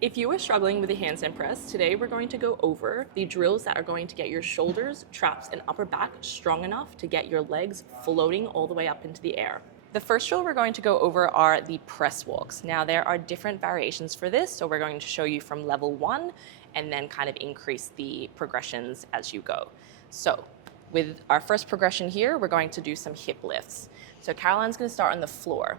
If you are struggling with a handstand press, today we're going to go over the drills that are going to get your shoulders, traps, and upper back strong enough to get your legs floating all the way up into the air. The first drill we're going to go over are the press walks. Now there are different variations for this, so we're going to show you from level 1 and then kind of increase the progressions as you go. So with our first progression here, we're going to do some hip lifts. So Caroline's going to start on the floor.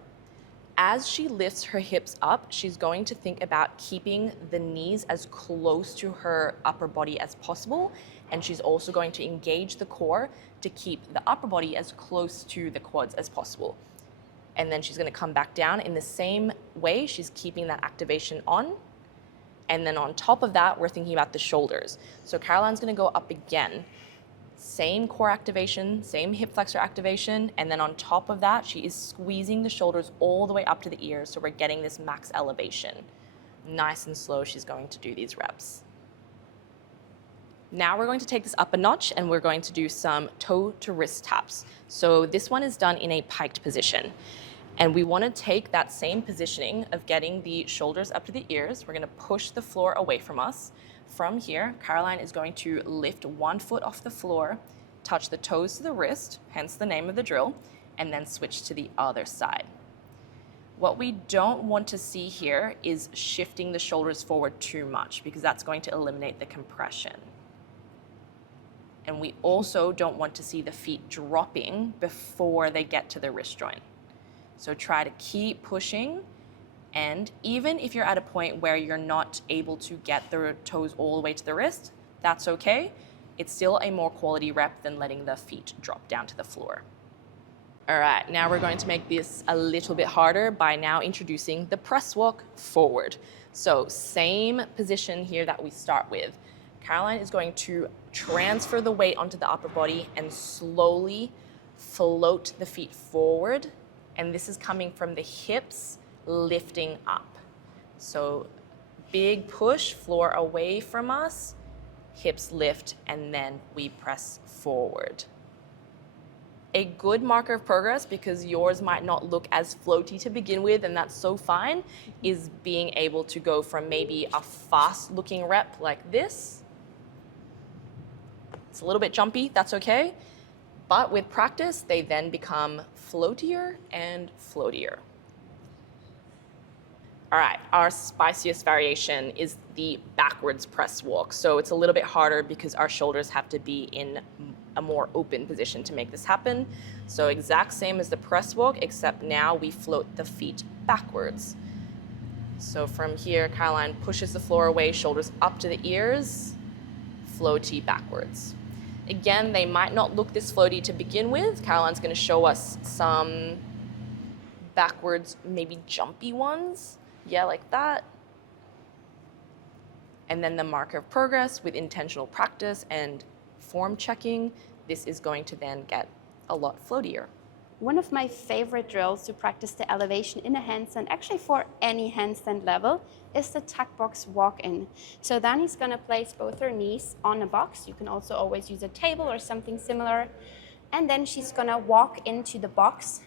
As she lifts her hips up, she's going to think about keeping the knees as close to her upper body as possible. And she's also going to engage the core to keep the upper body as close to the quads as possible. And then she's going to come back down in the same way. She's keeping that activation on. And then on top of that, we're thinking about the shoulders. So Caroline's going to go up again. Same core activation, same hip flexor activation, and then on top of that, she is squeezing the shoulders all the way up to the ears, so we're getting this max elevation. Nice and slow, she's going to do these reps. Now we're going to take this up a notch and we're going to do some toe to wrist taps. So this one is done in a piked position. And we want to take that same positioning of getting the shoulders up to the ears. We're going to push the floor away from us. From here, Caroline is going to lift one foot off the floor, touch the toes to the wrist, hence the name of the drill, and then switch to the other side. What we don't want to see here is shifting the shoulders forward too much because that's going to eliminate the compression. And we also don't want to see the feet dropping before they get to the wrist joint. So try to keep pushing. And even if you're at a point where you're not able to get the toes all the way to the wrist, that's okay. It's still a more quality rep than letting the feet drop down to the floor. All right, now we're going to make this a little bit harder by now introducing the press walk forward. So same position here that we start with. Caroline is going to transfer the weight onto the upper body and slowly float the feet forward. And this is coming from the hips lifting up. So big push, floor away from us, hips lift, and then we press forward. A good marker of progress, because yours might not look as floaty to begin with, and that's so fine, is being able to go from maybe a fast looking rep like this. It's a little bit jumpy, that's okay. But with practice, they then become floatier and floatier. All right, our spiciest variation is the backwards press walk. So it's a little bit harder because our shoulders have to be in a more open position to make this happen. So exact same as the press walk, except now we float the feet backwards. So from here, Caroline pushes the floor away, shoulders up to the ears, floaty backwards. Again, they might not look this floaty to begin with. Caroline's going to show us some backwards, maybe jumpy ones. Yeah, like that. And then the marker of progress with intentional practice and form checking, this is going to then get a lot floatier. One of my favorite drills to practice the elevation in a handstand, actually for any handstand level, is the tuck box walk-in. So Dani's gonna place both her knees on a box. You can also always use a table or something similar. And then she's gonna walk into the box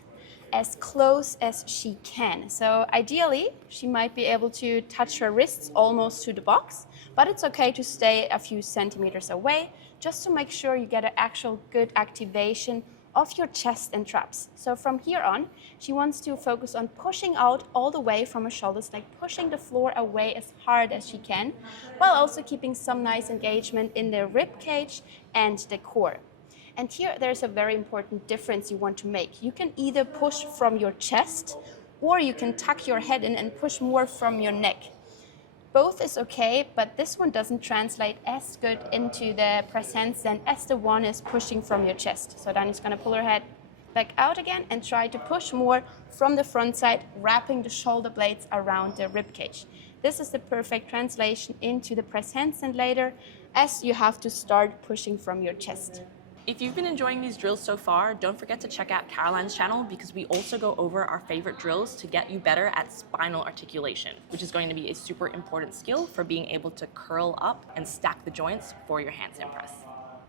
as close as she can. So ideally, she might be able to touch her wrists almost to the box, but it's okay to stay a few centimeters away just to make sure you get an actual good activation of your chest and traps. So from here on, she wants to focus on pushing out all the way from her shoulders, like pushing the floor away as hard as she can, while also keeping some nice engagement in the rib cage and the core. And here there's a very important difference you want to make. You can either push from your chest or you can tuck your head in and push more from your neck. Both is okay, but this one doesn't translate as good into the press handstand as the one is pushing from your chest. So Dani's gonna pull her head back out again and try to push more from the front side, wrapping the shoulder blades around the rib cage. This is the perfect translation into the press handstand later, as you have to start pushing from your chest. If you've been enjoying these drills so far, don't forget to check out Caroline's channel because we also go over our favorite drills to get you better at spinal articulation, which is going to be a super important skill for being able to curl up and stack the joints for your handstand press.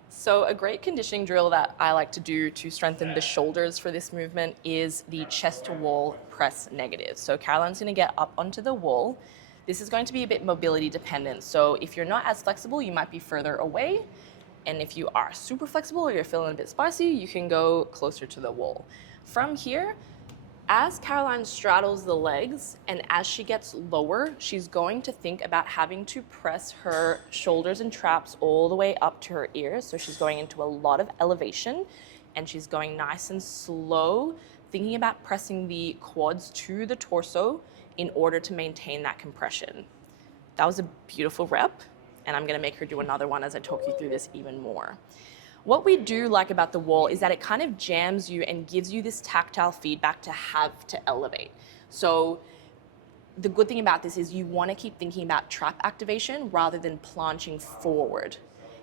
So a great conditioning drill that I like to do to strengthen the shoulders for this movement is the chest to wall press negative. So Caroline's going to get up onto the wall. This is going to be a bit mobility dependent. So if you're not as flexible, you might be further away. And if you are super flexible or you're feeling a bit spicy, you can go closer to the wall. From here, as Caroline straddles the legs and as she gets lower, she's going to think about having to press her shoulders and traps all the way up to her ears. So she's going into a lot of elevation and she's going nice and slow, thinking about pressing the quads to the torso in order to maintain that compression. That was a beautiful rep, and I'm gonna make her do another one as I talk you through this even more. What we do like about the wall is that it kind of jams you and gives you this tactile feedback to have to elevate. So the good thing about this is you want to keep thinking about trap activation rather than planching forward.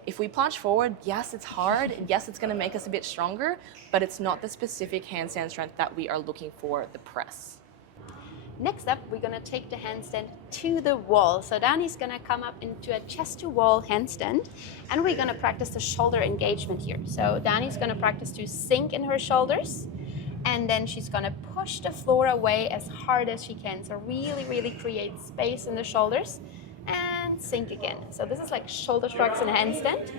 If we planch forward, yes, it's hard, and yes, it's going to make us a bit stronger, but it's not the specific handstand strength that we are looking for the press. Next up, we're gonna take the handstand to the wall. So Dani's gonna come up into a chest to wall handstand, and we're gonna practice the shoulder engagement here. So Dani's gonna practice to sink in her shoulders, and then she's gonna push the floor away as hard as she can. So really create space in the shoulders and sink again. So this is like shoulder shrugs in a handstand.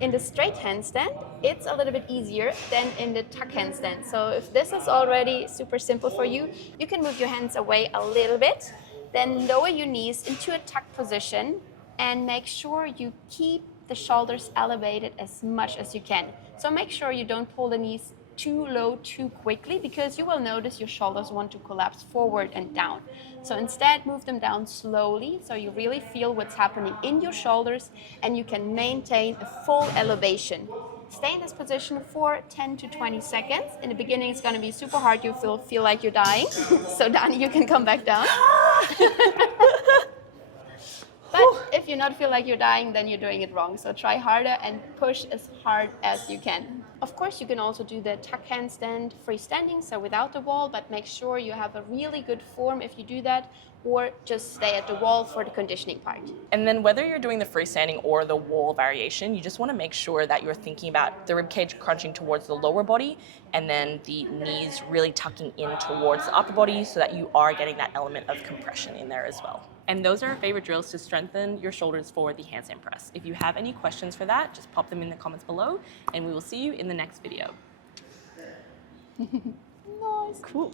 In the straight handstand, it's a little bit easier than in the tuck handstand. So if this is already super simple for you, you can move your hands away a little bit, then lower your knees into a tuck position and make sure you keep the shoulders elevated as much as you can. So make sure you don't pull the knees too low too quickly, because you will notice your shoulders want to collapse forward and down. So instead, move them down slowly so you really feel what's happening in your shoulders and you can maintain a full elevation. Stay in this position for 10 to 20 seconds. In the beginning, it's going to be super hard. You feel like you're dying. So Dani, you can come back down. But if you not feel like you're dying, then you're doing it wrong. So try harder and push as hard as you can. Of course, you can also do the tuck handstand freestanding, so without the wall, but make sure you have a really good form if you do that, or just stay at the wall for the conditioning part. And then whether you're doing the freestanding or the wall variation, you just want to make sure that you're thinking about the ribcage crunching towards the lower body and then the knees really tucking in towards the upper body so that you are getting that element of compression in there as well. And those are our favorite drills to strengthen your shoulders for the handstand press. If you have any questions for that, just pop them in the comments below and we will see you in the next video. Nice. Cool.